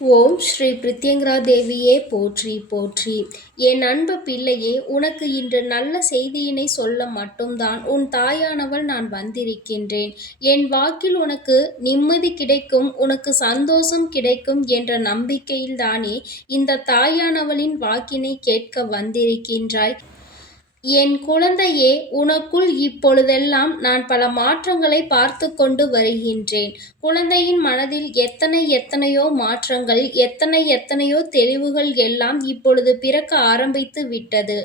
ஓம் ஸ்ரீ பிரித்யங்கரா தேவியே போற்றி போற்றி. என் அன்பு பிள்ளையே உனக்கு இன்று நல்ல செய்தியினை சொல்ல மட்டும்தான் உன் தாயானவள் நான் வந்திருக்கின்றேன். என் வாக்கில் உனக்கு நிம்மதி கிடைக்கும் உனக்கு சந்தோஷம் கிடைக்கும் என்ற நம்பிக்கையில்தானே இந்த தாயானவளின் வாக்கினை கேட்க வந்திருக்கின்றாய். என் குழந்தையே உனக்குள் இப்பொழுதெல்லாம் நான் பல மாற்றங்களை பார்த்து கொண்டு வருகின்றேன். குழந்தையின் மனதில் எத்தனை எத்தனையோ மாற்றங்கள் எத்தனை எத்தனையோ தெளிவுகள் எல்லாம் இப்பொழுது பிறக்க ஆரம்பித்து விட்டது.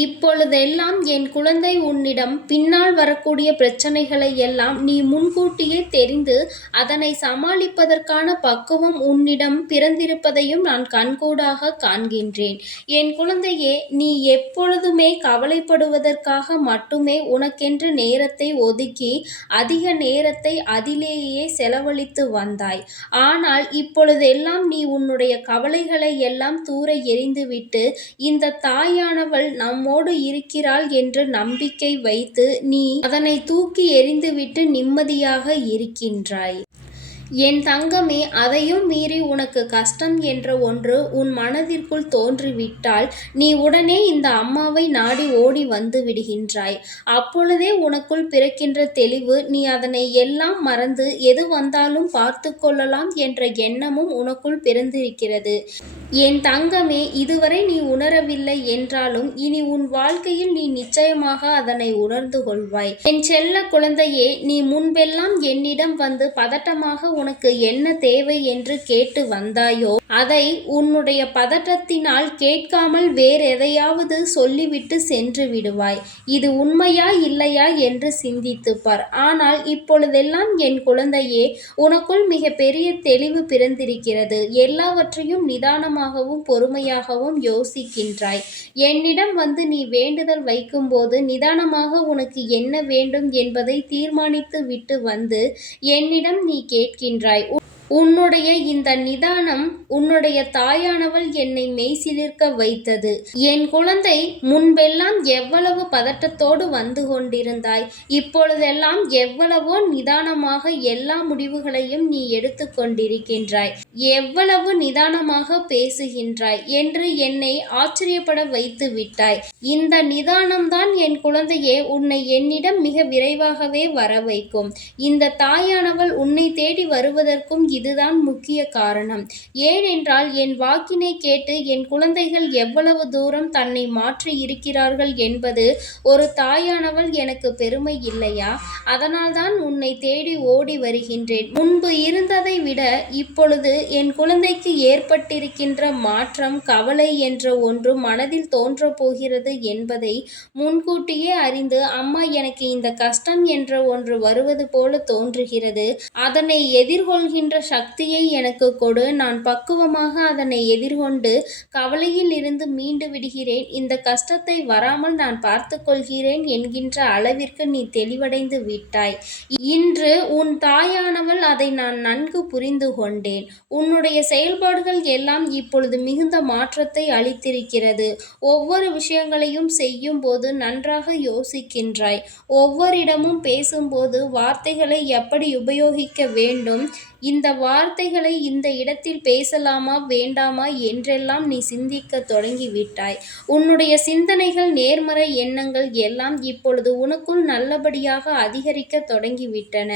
இப்பொழுதெல்லாம் என் குழந்தை உன்னிடம் பின்னால் வரக்கூடிய பிரச்சனைகளை எல்லாம் நீ முன்கூட்டியே தெரிந்து அதனை சமாளிப்பதற்கான பக்குவம் உன்னிடம் பிறந்திருப்பதையும் நான் கண்கூடாக காண்கின்றேன். என் குழந்தையே நீ எப்பொழுதுமே கவலைப்படுவதற்காக மட்டுமே உனக்கென்று நேரத்தை ஒதுக்கி அதிக நேரத்தை அதிலேயே செலவழித்து வந்தாய். ஆனால் இப்பொழுதெல்லாம் நீ உன்னுடைய கவலைகளை எல்லாம் தூர எறிந்துவிட்டு இந்த தாயானவள் நம் நம்மோடு இருக்கிறாள் என்று நம்பிக்கை வைத்து நீ அதனை தூக்கி எறிந்துவிட்டு நிம்மதியாக இருக்கின்றாய். என் தங்கமே அதையும் மீறி உனக்கு கஷ்டம் என்ற ஒன்று உன் மனதிற்குள் தோன்றிவிட்டால் நீ உடனே இந்த அம்மாவை நாடி ஓடி வந்து விடுகின்றாய். அப்பொழுதே உனக்குள் பிறக்கின்ற தெளிவு நீ அதனை எல்லாம் மறந்து எது வந்தாலும் பார்த்து கொள்ளலாம் என்ற எண்ணமும் உனக்குள் பிறந்திருக்கிறது. என் தங்கமே இதுவரை நீ உணரவில்லை என்றாலும் இனி உன் வாழ்க்கையில் நீ நிச்சயமாக அதனை உணர்ந்து கொள்வாய். என் செல்ல குழந்தையே நீ முன்பெல்லாம் என்னிடம் வந்து பதட்டமாக உனக்கு என்ன தேவை என்று கேட்டு வந்தாயோ? அதை உன்னுடைய பதட்டத்தினால் கேட்காமல் வேறெதையாவது சொல்லிவிட்டு சென்று விடுவாய். இது உண்மையா இல்லையா என்று சிந்தித்துப்பார். ஆனால் இப்பொழுதெல்லாம் என் குழந்தையே உனக்குள் மிக பெரிய தெளிவு பிறந்திருக்கிறது. எல்லாவற்றையும் நிதானமாகவும் பொறுமையாகவும் யோசிக்கின்றாய். என்னிடம் வந்து நீ வேண்டுதல் வைக்கும்போது நிதானமாக உனக்கு என்ன வேண்டும் என்பதை தீர்மானித்து விட்டு வந்து என்னிடம் நீ கேட்க இருக்கின்றாய். உன்னுடைய இந்த நிதானம் உன்னுடைய தாயானவள் என்னை மெய்சிலிர்க்க வைத்தது. என் குழந்தை முன்பெல்லாம் எவ்வளவு பதட்டத்தோடு வந்து கொண்டிருந்தாய். இப்பொழுதெல்லாம் எவ்வளவோ நிதானமாக எல்லா முடிவுகளையும் நீ எடுத்து கொண்டிருக்கின்றாய். எவ்வளவு நிதானமாக பேசுகின்றாய் என்று என்னை ஆச்சரியப்பட வைத்து விட்டாய். இந்த நிதானம்தான் என் குழந்தையே உன்னை என்னிடம் மிக விரைவாகவே வர வைக்கும். இந்த தாயானவள் உன்னை தேடி வருவதற்கும் இதுதான் முக்கிய காரணம். ஏன் ஏனென்றால் என் வாக்கினை கேட்டு என் குழந்தைகள் எவ்வளவு தூரம் தன்னை மாற்றி இருக்கிறார்கள் என்பது ஒரு தாயானவள் எனக்கு பெருமை இல்லையா? அதனால்தான் உன்னை தேடி ஓடி வருகின்றேன். முன்பு இருந்ததை விட இப்பொழுது என் குழந்தைக்கு ஏற்பட்டிருக்கின்ற மாற்றம் கவலை என்ற ஒன்று மனதில் தோன்றப் போகிறது என்பதை முன்கூட்டியே அறிந்து அம்மா எனக்கு இந்த கஷ்டம் என்ற ஒன்று வருவது போல தோன்றுகிறது. அதனை எதிர்கொள்கின்ற சக்தியை எனக்கு கொடு. நான் பக்குவமாக அதனை எதிர்கொண்டு கவலையில் இருந்து மீண்டு விடுகிறேன். இந்த கஷ்டத்தை வராமல் நான் பார்த்து கொள்கிறேன் என்கின்ற அளவிற்கு நீ தெளிவடைந்து விட்டாய். இன்று உன் தாயானவள் அதை நான் நன்கு புரிந்து கொண்டேன். உன்னுடைய செயல்பாடுகள் எல்லாம் இப்பொழுது மிகுந்த மாற்றத்தை அளித்திருக்கிறது. ஒவ்வொரு விஷயங்களையும் செய்யும் போது நன்றாக யோசிக்கின்றாய். ஒவ்வொரு இடமும் பேசும்போது வார்த்தைகளை எப்படி உபயோகிக்க வேண்டும்? இந்த வார்த்தைகளை இந்த இடத்தில் பேசலாமா வேண்டாமா என்றெல்லாம் நீ சிந்திக்க தொடங்கிவிட்டாய். உன்னுடைய சிந்தனைகள் நேர்மறை எண்ணங்கள் எல்லாம் இப்பொழுது உனக்குள் நல்லபடியாக அதிகரிக்க தொடங்கிவிட்டன.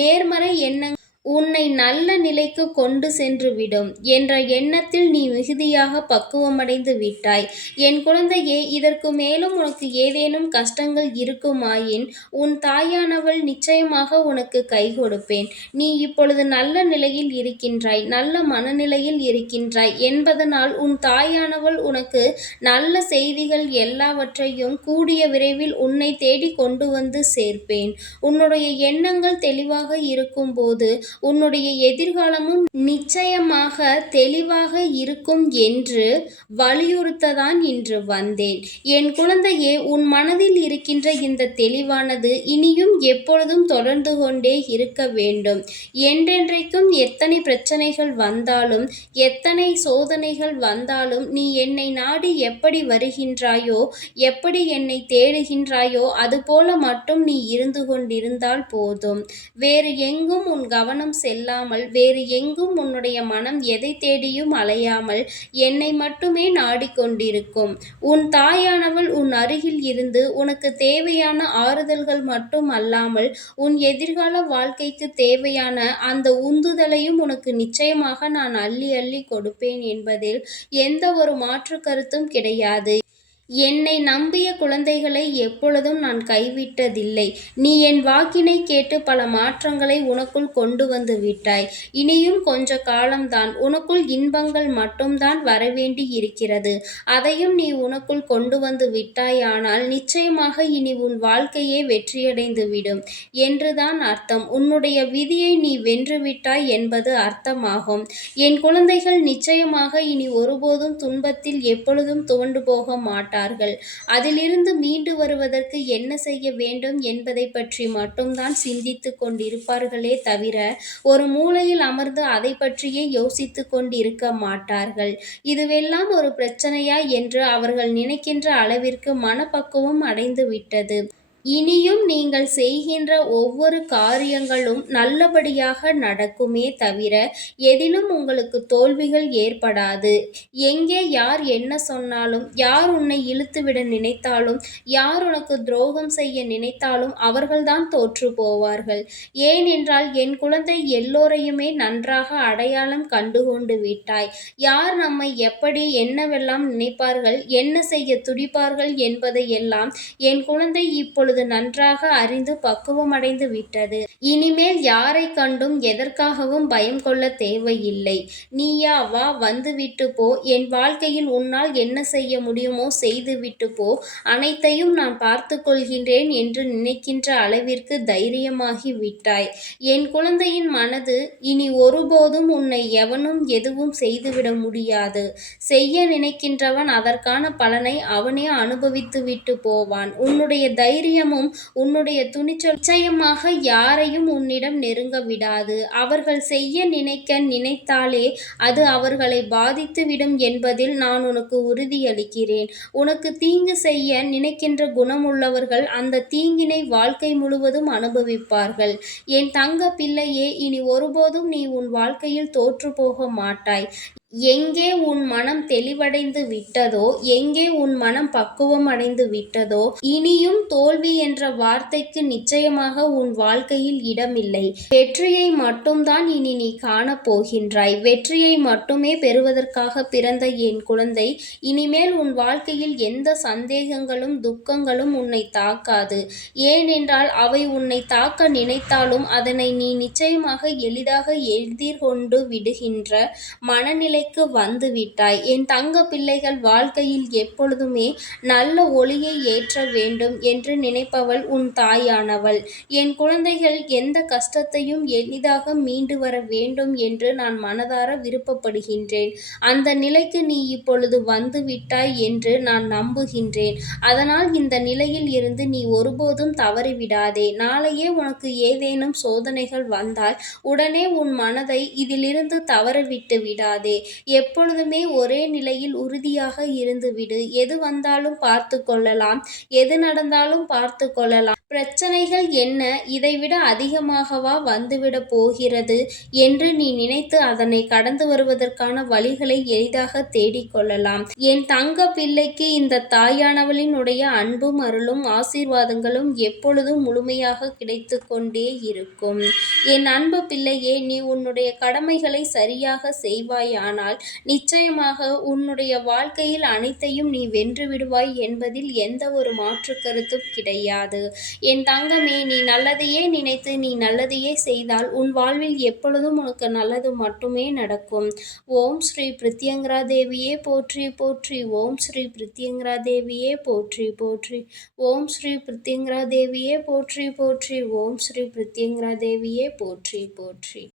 நேர்மறை எண்ணங்கள் உன்னை நல்ல நிலைக்கு கொண்டு சென்று விடும். என்ற எண்ணத்தில் நீ மிகுதியாக பக்குவமடைந்து விட்டாய். என் குழந்தையே இதற்கு மேலும் உனக்கு ஏதேனும் கஷ்டங்கள் இருக்குமாயின் உன் தாயானவள் நிச்சயமாக உனக்கு கை கொடுப்பேன். நீ இப்பொழுது நல்ல நிலையில் இருக்கின்றாய் நல்ல மனநிலையில் இருக்கின்றாய். என்பதனால் உன் தாயானவள் உனக்கு நல்ல செய்திகள் எல்லாவற்றையும் கூடிய விரைவில் உன்னை தேடி கொண்டு வந்து சேர்ப்பேன். உன்னுடைய எண்ணங்கள் தெளிவாக இருக்கும்போது உன்னுடைய எதிர்காலமும் நிச்சயமாக தெளிவாக இருக்கும் என்று வலியுறுத்ததான் இன்று வந்தேன். என் குழந்தையே உன் மனதில் இருக்கின்ற இந்த தெளிவானது இனியும் எப்பொழுதும் தொடர்ந்து கொண்டே இருக்க வேண்டும். என்றென்றைக்கும் எத்தனை பிரச்சனைகள் வந்தாலும் எத்தனை சோதனைகள் வந்தாலும் நீ என்னை நாடி எப்படி வருகின்றாயோ எப்படி என்னை தேடுகின்றாயோ அதுபோல மட்டும் நீ இருந்து கொண்டிருந்தால் போதும். வேறு எங்கும் உன் கவனம் கவனம் செல்லாமல் வேறு எங்கும் உன்னுடைய மனம் எதை தேடியும் அலையாமல் என்னை மட்டுமே நாடிக்கொண்டிருக்கும். உன் தாயானவள் உன் அருகில் இருந்து உனக்கு தேவையான ஆறுதல்கள் மட்டும் அல்லாமல் உன் எதிர்கால வாழ்க்கைக்கு தேவையான அந்த உந்துதலையும் உனக்கு நிச்சயமாக நான் அள்ளி அள்ளி கொடுப்பேன் என்பதில் எந்த ஒரு மாற்று கருத்தும் கிடையாது. என்னை நம்பிய குழந்தைகளை எப்பொழுதும் நான் கைவிட்டதில்லை. நீ என் வாக்கினை கேட்டு பல மாற்றங்களை உனக்குள் கொண்டு வந்து விட்டாய். இனியும் கொஞ்ச காலம்தான். உனக்குள் இன்பங்கள் மட்டும்தான் வரவேண்டி இருக்கிறது அதையும் நீ உனக்குள் கொண்டு வந்து விட்டாயானால் நிச்சயமாக இனி உன் வாழ்க்கையே வெற்றியடைந்து விடும் என்றுதான் அர்த்தம். உன்னுடைய விதியை நீ வென்றுவிட்டாய் என்பது அர்த்தமாகும். என் குழந்தைகள் நிச்சயமாக இனி ஒருபோதும் துன்பத்தில் எப்பொழுதும் துவண்டு போக மாட்டார்கள். அதிலிருந்து மீண்டு வருவதற்கு என்ன செய்ய வேண்டும் என்பதை பற்றி மட்டும்தான் சிந்தித்துக் கொண்டிருப்பார்களே தவிர ஒரு மூலையில் அமர்ந்து அதை பற்றியே யோசித்து கொண்டிருக்க மாட்டார்கள். இதுவெல்லாம் ஒரு பிரச்சனையா என்று அவர்கள் நினைக்கின்ற அளவிற்கு மனப்பக்குவம் அடைந்து விட்டது. இனியும் நீங்கள் செய்கின்ற ஒவ்வொரு காரியங்களும் நல்லபடியாக நடக்குமே தவிர எதிலும் உங்களுக்கு தோல்விகள் ஏற்படாது. எங்கே யார் என்ன சொன்னாலும் யார் உன்னை இழுத்துவிட நினைத்தாலும் யார் உனக்கு துரோகம் செய்ய நினைத்தாலும் அவர்கள்தான் தோற்று போவார்கள். ஏனென்றால் என் குழந்தை எல்லோரையுமே நன்றாக அடையாளம் கண்டுகொண்டு விட்டாய். யார் நம்மை எப்படி என்னவெல்லாம் நினைப்பார்கள் என்ன செய்ய துடிப்பார்கள் என்பதையெல்லாம் என் குழந்தை இப்பொழுது நன்றாக அறிந்து பக்குவமடைந்து விட்டது. இனிமேல் யாரை கண்டும் எதற்காகவும் பயம் கொள்ள தேவையில்லை. நீயா வா வந்துவிட்டு போ என் வாழ்க்கையில் உன்னால் என்ன செய்ய முடியுமோ செய்துவிட்டு போ அனைத்தையும் நான் பார்த்துக் கொள்கின்றேன் என்று நினைக்கின்ற அளவிற்கு தைரியமாகி விட்டாய். என் குழந்தையின் மனது இனி ஒருபோதும் உன்னை எவனும் எதுவும் செய்துவிட முடியாது. செய்ய நினைக்கின்றவன் அதற்கான பலனை அவனே அனுபவித்து விட்டு போவான். உன்னுடைய தைரியம் தைரியமும் உன்னுடைய துணிச்சல் நிச்சயமாக யாரையும் உன்னிடம் நெருங்க விடாது. அவர்கள் செய்ய நினைக்க நினைத்தாலே அது அவர்களை பாதித்துவிடும் என்பதில் நான் உனக்கு உறுதியளிக்கிறேன். உனக்கு தீங்கு செய்ய நினைக்கின்ற குணமுள்ளவர்கள் அந்த தீங்கினை வாழ்க்கை முழுவதும் அனுபவிப்பார்கள். என் தங்க பிள்ளையே இனி ஒருபோதும் நீ உன் வாழ்க்கையில் தோற்று போக மாட்டாய். எங்கே உன் மனம் தெளிவடைந்து விட்டதோ எங்கே உன் மனம் பக்குவமடைந்து விட்டதோ இனியும் தோல்வி என்ற வார்த்தைக்கு நிச்சயமாக உன் வாழ்க்கையில் இடமில்லை. வெற்றியை மட்டும்தான் இனி நீ காணப் போகின்றாய். வெற்றியை மட்டுமே பெறுவதற்காக பிறந்த என் குழந்தை இனிமேல் உன் வாழ்க்கையில் எந்த சந்தேகங்களும் துக்கங்களும் உன்னை தாக்காது. ஏனென்றால் அவை உன்னை தாக்க நினைத்தாலும் அதனை நீ நிச்சயமாக எளிதாக எதிர்கொண்டு விடுகின்ற மனநிலை வந்து விட்டாய். என் தங்க பிள்ளைகள் வாழ்க்கையில் எப்பொழுதுமே நல்ல ஒளியை ஏற்ற வேண்டும் என்று நினைப்பவள் உன் தாயானவள். என் குழந்தைகள் எந்த கஷ்டத்தையும் எளிதாக மீண்டு வர வேண்டும் என்று நான் மனதார விருப்பப்படுகின்றேன். அந்த நிலைக்கு நீ இப்பொழுது வந்து விட்டாய் என்று நான் நம்புகின்றேன். அதனால் இந்த நிலையில் இருந்து நீ ஒருபோதும் தவறிவிடாதே. நாளையே உனக்கு ஏதேனும் சோதனைகள் வந்தால் உடனே உன் மனதை இதிலிருந்து தவறவிட்டு விடாதே. எப்பொழுதுமே ஒரே நிலையில் உறுதியாக இருந்துவிடு எது வந்தாலும் பார்த்து கொள்ளலாம் எது நடந்தாலும் பார்த்து கொள்ளலாம். பிரச்சனைகள் என்ன இதைவிட அதிகமாகவா வந்துவிடப் போகிறது என்று நீ நினைத்து அதனை கடந்து வருவதற்கான வழிகளை எளிதாக தேடிக் கொள்ளலாம். என் தங்க பிள்ளைக்கு இந்த தாயானவளினுடைய அன்பும் அருளும் ஆசீர்வாதங்களும் எப்பொழுதும் முழுமையாக கிடைத்து கொண்டே இருக்கும். என் அன்பு பிள்ளையே நீ உன்னுடைய கடமைகளை சரியாக செய்வாயானால் நிச்சயமாக உன்னுடைய வாழ்க்கையில் அனைத்தையும் நீ வென்று விடுவாய் என்பதில் எந்த ஒரு மாற்றுக் கருத்தும் கிடையாது. என் தங்கமே நீ நல்லதையே நினைத்து நீ நல்லதையே செய்தால் உன் வாழ்வில் எப்பொழுதும் உனக்கு நல்லது மட்டுமே நடக்கும். ஓம் ஸ்ரீ பிரித்யங்கரா தேவியே போற்றி போற்றி. ஓம் ஸ்ரீ பிரித்யங்கரா தேவியே போற்றி போற்றி. ஓம் ஸ்ரீ பிரித்யங்கரா தேவியே போற்றி போற்றி. ஓம் ஸ்ரீ பிரித்யங்கரா தேவியே போற்றி போற்றி.